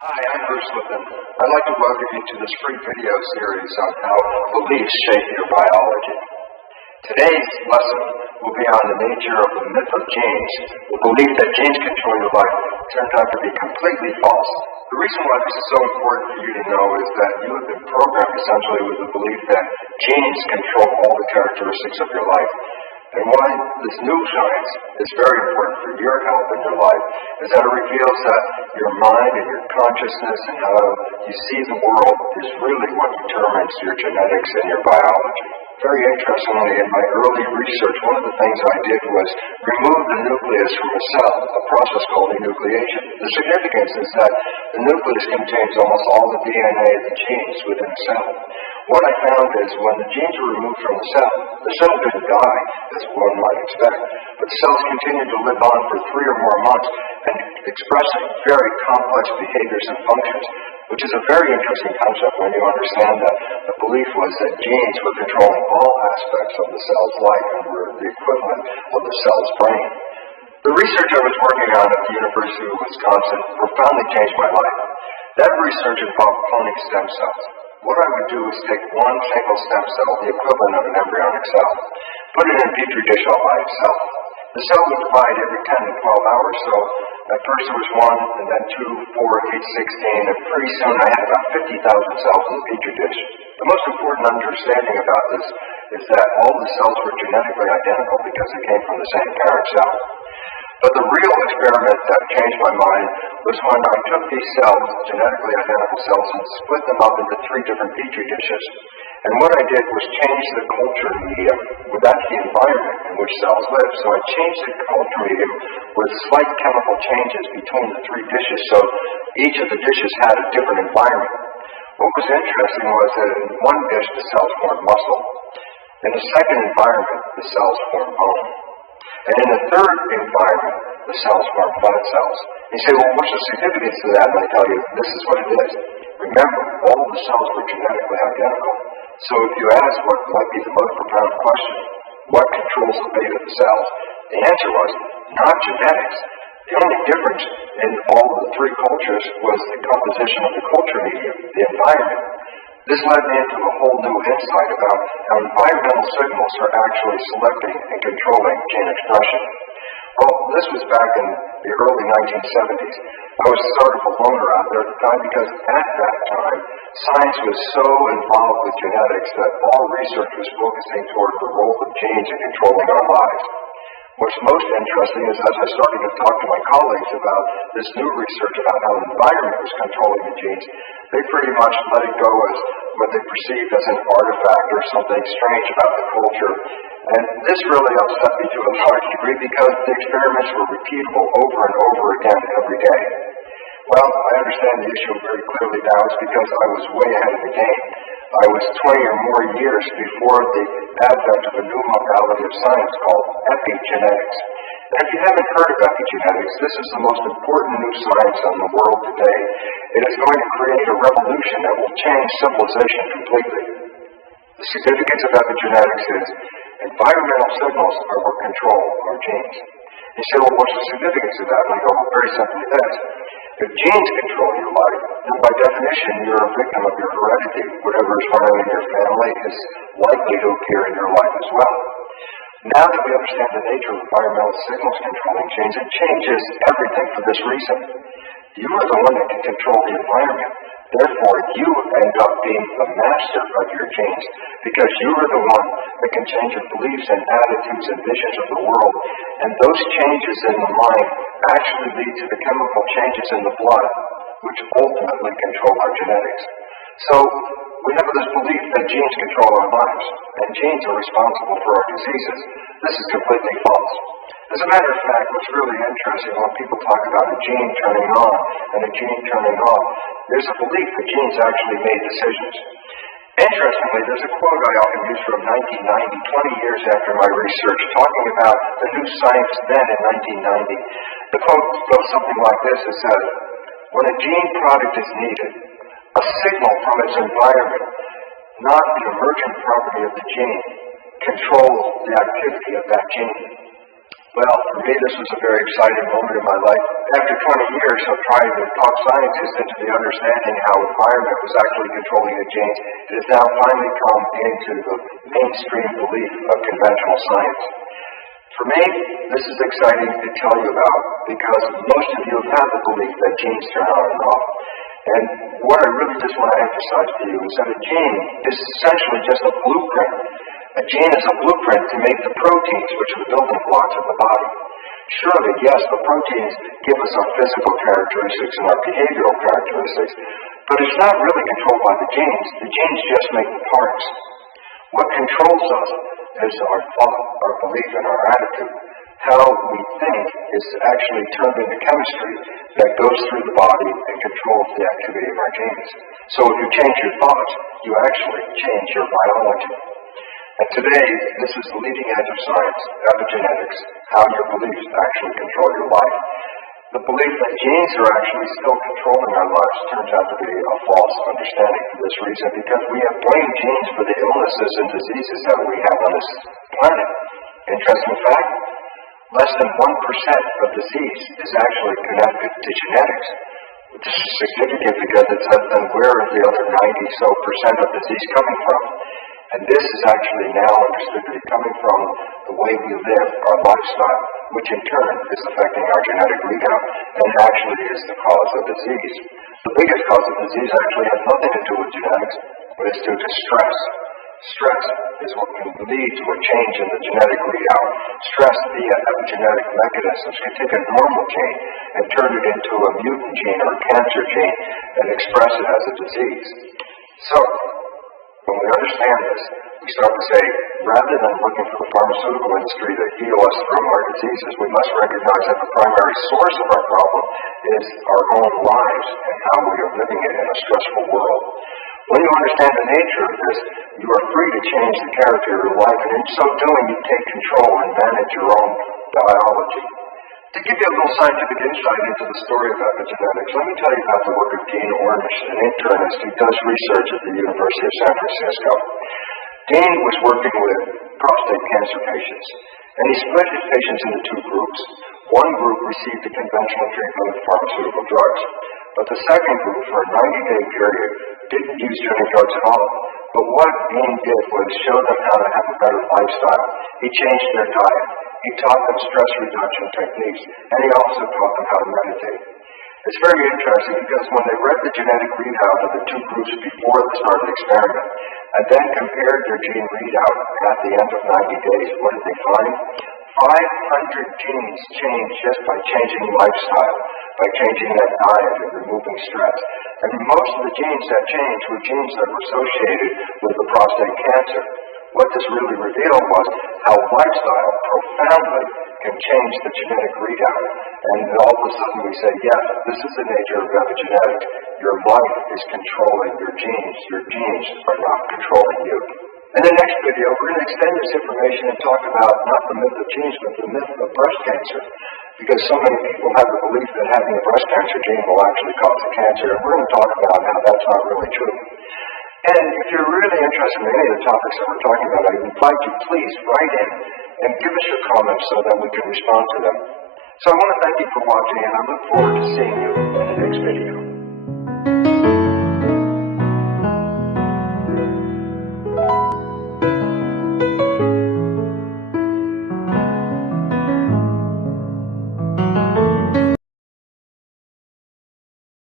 Hi, I'm Bruce Lipton. I'd like to welcome you to this free video series on how beliefs shape your biology. Today's lesson will be on the nature of the myth of genes. The belief that genes control your life turns out to be completely false. The reason why this is so important for you to know is that you have been programmed essentially with the belief that genes control all the characteristics of your life. And why this new science is very important for your health and your life is that it reveals that your mind and your consciousness and how you see the world is really what determines your genetics and your biology. Very interestingly, in my early research, one of the things I did was remove the nucleus from a cell, a process called enucleation. The significance is that the nucleus contains almost all the DNA of the genes within a cell. What I found is when the genes were removed from the cell didn't die, as one might expect, but the cells continued to live on for 3 or more months and expressing very complex behaviors and functions, which is a very interesting concept when you understand that the belief was that genes were controlling all aspects of the cell's life and were the equivalent of the cell's brain. The research I was working on at the University of Wisconsin profoundly changed my life. That research involved cloning stem cells. What I would do is take one single stem cell, the equivalent of an embryonic cell, put it in a petri dish all by itself. The cell would divide every 10 to 12 hours, so at first there was 1, and then 2, 4, 8, 16, and pretty soon I had about 50,000 cells in the petri dish. The most important understanding about this is that all the cells were genetically identical because they came from the same parent cell. But the real experiment that changed my mind was when I took these cells, genetically identical cells, and split them up into 3 different petri dishes. And what I did was change the culture medium, that's the environment in which cells live. So I changed the culture medium with slight chemical changes between the 3 dishes, so each of the dishes had a different environment. What was interesting was that in one dish the cells formed muscle. In the second environment, the cells formed bone. And in the third environment, the cells form fat cells. You say, well, what's the significance of that? And I tell you, this is what it is. Remember, all the cells were genetically identical. So if you ask what might be the most profound question, what controls the fate of the cells? The answer was not genetics. The only difference in all of the 3 cultures was the composition of the culture medium, the environment. This led me into a whole new insight about how environmental signals are actually selecting and controlling gene expression. Well, this was back in the early 1970s. I was sort of a loner out there at the time because at that time, science was so involved with genetics that all research was focusing toward the role of genes in controlling our lives. What's most interesting is as I started to talk to my colleagues about this new research about how the environment was controlling the genes, they pretty much let it go as what they perceived as an artifact or something strange about the culture. And this really upset me to a large degree because the experiments were repeatable over and over again every day. Well, I understand the issue very clearly now. It's because I was way ahead of the game. I was 20 or more years before the advent of a new modality of science called epigenetics. And if you haven't heard of epigenetics, this is the most important new science in the world today. It is going to create a revolution that will change civilization completely. The significance of epigenetics is environmental signals are what control our genes. You say, well, what's the significance of that? And I go, well, very simply this. If genes control your life, then by definition you're a victim of your heredity. Whatever is running in your family is likely to appear in your life as well. Now that we understand the nature of environmental signals controlling genes, it changes everything for this reason. You are the one that can control the environment. Therefore, you end up being the master of your genes because you are the one that can change your beliefs and attitudes and visions of the world. And those changes in the mind actually lead to the chemical changes in the blood, which ultimately control our genetics. So we have this belief that genes control our lives, and genes are responsible for our diseases. This is completely false. As a matter of fact, what's really interesting when people talk about a gene turning on and a gene turning off, there's a belief that genes actually made decisions. Interestingly, there's a quote I often use from 1990, 20 years after my research, talking about the new science then in 1990. The quote goes something like this. It says, when a gene product is needed, a signal from its environment, not the emergent property of the gene, controls the activity of that gene. Well, for me, this was a very exciting moment in my life. After 20 years of trying to talk scientists into the understanding how environment was actually controlling the genes, it has now finally come into the mainstream belief of conventional science. For me, this is exciting to tell you about because most of you have had the belief that genes turn on and off. And what I really just want to emphasize to you is that a gene is essentially just a blueprint. A gene is a blueprint to make the proteins, which are the building blocks of the body. Surely, yes, the proteins give us our physical characteristics and our behavioral characteristics, but it's not really controlled by the genes. The genes just make the parts. What controls us is our thought, our belief, and our attitude. How we think is actually turned into chemistry that goes through the body and controls the activity of our genes. So if you change your thoughts, you actually change your biology. And today, this is the leading edge of science, epigenetics, how your beliefs actually control your life. The belief that genes are actually still controlling our lives turns out to be a false understanding for this reason, because we have blamed genes for the illnesses and diseases that we have on this planet. Interesting fact, less than 1% of disease is actually connected to genetics. This is significant because it says then where is the other 90% of disease coming from? And this is actually now understood to be coming from the way we live, our lifestyle, which in turn is affecting our genetic readout and actually is the cause of disease. The biggest cause of disease actually has nothing to do with genetics, but it's due to stress. Stress is what can lead to a change in the genetic readout. Stress via epigenetic mechanisms can take a normal gene and turn it into a mutant gene or a cancer gene and express it as a disease. So, when we understand this, we start to say, rather than looking for the pharmaceutical industry to heal us from our diseases, we must recognize that the primary source of our problem is our own lives and how we are living it in a stressful world. When you understand the nature of this, you are free to change the character of your life, and in so doing, you take control and manage your own biology. To give you a little scientific insight into the story of epigenetics, let me tell you about the work of Dean Ornish, an internist who does research at the University of San Francisco. Dean was working with prostate cancer patients, and he split his patients into two groups. One group received the conventional treatment with pharmaceutical drugs, but the second group, for a 90-day period, didn't use any drugs at all. But what Dean did was show them how to have a better lifestyle. He changed their diet. He taught them stress reduction techniques, and he also taught them how to meditate. It's very interesting because when they read the genetic readout of the two groups before the start of the experiment, and then compared their gene readout at the end of 90 days, what did they find? 500 genes changed just by changing lifestyle, by changing that diet and removing stress. And most of the genes that changed were genes that were associated with the prostate cancer. What this really revealed was how lifestyle profoundly can change the genetic readout. And all of a sudden we say, yes, this is the nature of epigenetics. Your life is controlling your genes are not controlling you. In the next video, we're going to extend this information and talk about not the myth of genes, but the myth of breast cancer. Because so many people have the belief that having a breast cancer gene will actually cause a cancer. And we're going to talk about how that's not really true. And if you're really interested in any of the topics that we're talking about, I invite you, please write in and give us your comments so that we can respond to them. So I want to thank you for watching, and I look forward to seeing you in the next video.